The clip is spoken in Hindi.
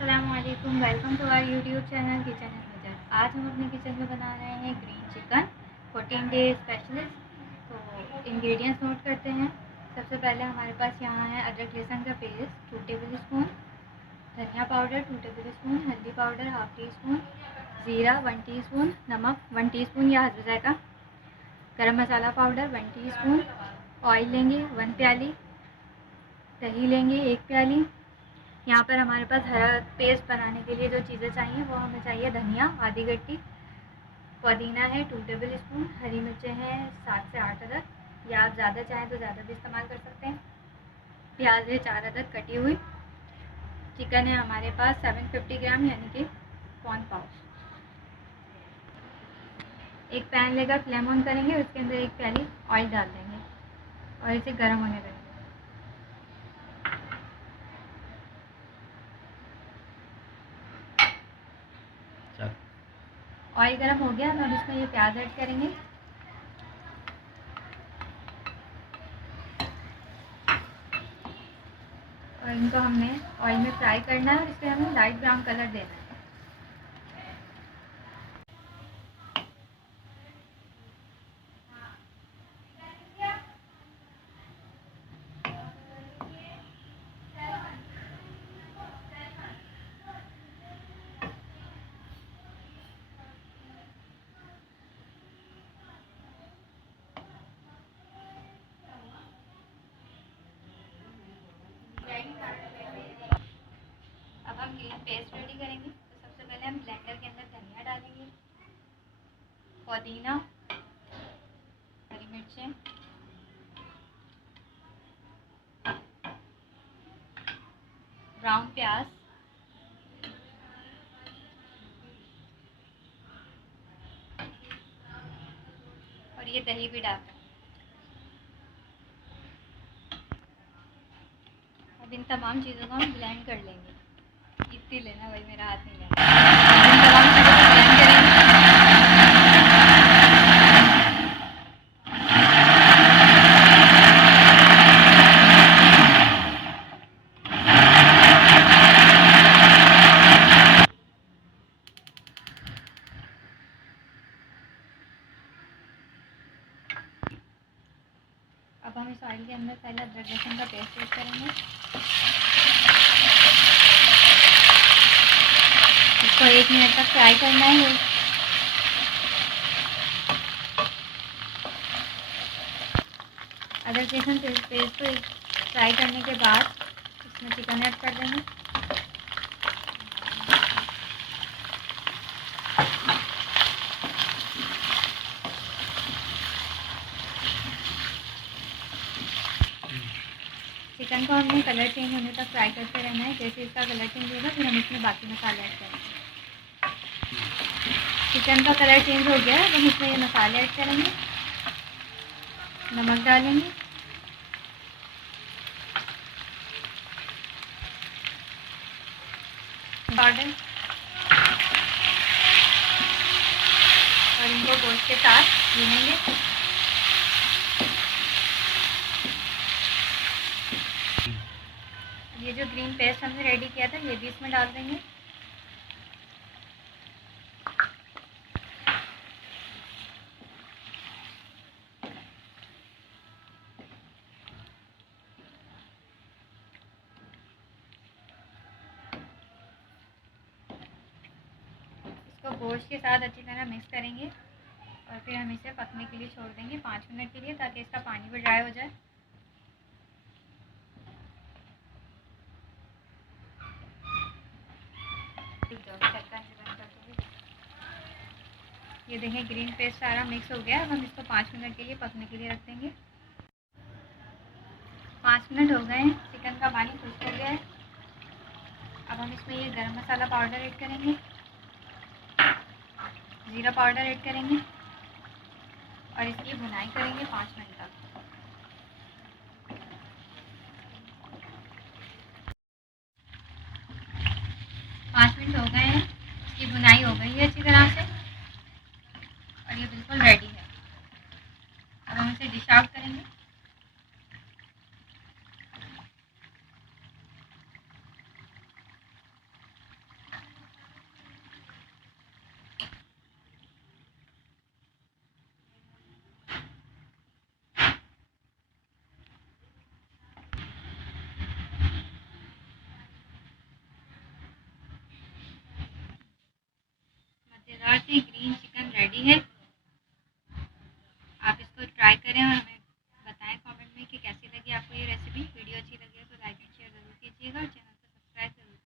अस्सलामुअलैकुम, welcome to our YouTube channel kitchen and मज़र। आज हम अपने किचन में बना रहे हैं ग्रीन चिकन 14 डे स्पेशलिस्ट। तो इंग्रेडिएंट्स नोट करते हैं। सबसे पहले हमारे पास यहाँ है अदरक लहसुन का पेस्ट 2 टेबल स्पून, धनिया पाउडर 2 टेबल स्पून, हल्दी पाउडर हाफ टी स्पून, ज़ीरा 1 टीस्पून, नमक 1 टीस्पून या हस्ब ज़ायक़ा, गरम मसाला पाउडर 1 टीस्पून, ऑयल लेंगे 1 प्याली, दही लेंगे 1 प्याली। यहाँ पर हमारे पास हरा पेस्ट बनाने के लिए जो चीज़ें चाहिए वो हमें चाहिए धनिया आधी गट्टी, पुदीना है 2 टेबल स्पून, हरी मिर्चें हैं 7 से 8 अदद या आप ज़्यादा चाहें तो ज़्यादा भी इस्तेमाल कर सकते हैं, प्याज है 4 अदद कटी हुई, चिकन है हमारे पास 750 ग्राम यानी कि पौन पाव। एक पैन लेकर फ्लेम ऑन करेंगे, उसके अंदर 1 प्याली ऑयल डाल देंगे और इसे गर्म होने देंगे। ऑयल गर्म हो गया तो हम इसमें ये प्याज ऐड करेंगे। और इनको हमने ऑयल में फ्राई करना है और इसे हमें लाइट ब्राउन कलर देना है। अब हम ग्रीन पेस्ट रेडी करेंगे। तो सबसे पहले हम ब्लेंडर के अंदर धनिया डालेंगे, पुदीना, हरी मिर्चें, ब्राउन प्याज, और ये दही भी डाल देंगे। अब इन तमाम चीज़ों को हम ब्लेंड कर लेंगे। इतनी लेना भाई, मेरा हाथ नहीं लेना। इन तमाम चीज़ों को ब्लेंड करेंगे। अब हम इस ऑयल के अंदर पहले अदरक लहसुन का पेस्ट ऐड करेंगे। इसको 1 मिनट तक फ्राई करना है। अदरक लहसुन पेस्ट को फ्राई करने के बाद इसमें चिकन ऐड कर देंगे। चिकन को हमने कलर चेंज होने तक फ्राई करते रहना है। जैसे इसका कलर चेंज होगा फिर हम इसमें बाकी मसाले ऐड करेंगे। चिकन का कलर चेंज हो गया, अब हम इसमें ये मसाले ऐड करेंगे। नमक डालेंगे, पाउडर, और इनको गोश्त के साथ भूनेंगे। ये जो ग्रीन पेस्ट हमने रेडी किया था ये भी इसमें डाल देंगे। इसको गोश्त के साथ अच्छी तरह मिक्स करेंगे और फिर हम इसे पकने के लिए छोड़ देंगे 5 मिनट के लिए, ताकि इसका पानी भी ड्राई हो जाए। ये देखें ग्रीन पेस्ट सारा मिक्स हो गया। अब हम इसको 5 मिनट के लिए पकने के लिए रख देंगे। 5 मिनट हो गए हैं, चिकन का पानी खुश्क हो गया है। अब हम इसमें ये गरम मसाला पाउडर ऐड करेंगे, ज़ीरा पाउडर ऐड करेंगे और इसकी भुनाई करेंगे 5 मिनट तक। पाँच मिनट हो गए हैं, इसकी भुनाई हो गई है अच्छी तरह से और ये बिल्कुल रेडी है। अब हम इसे डिश आउट करेंगे। Tasty green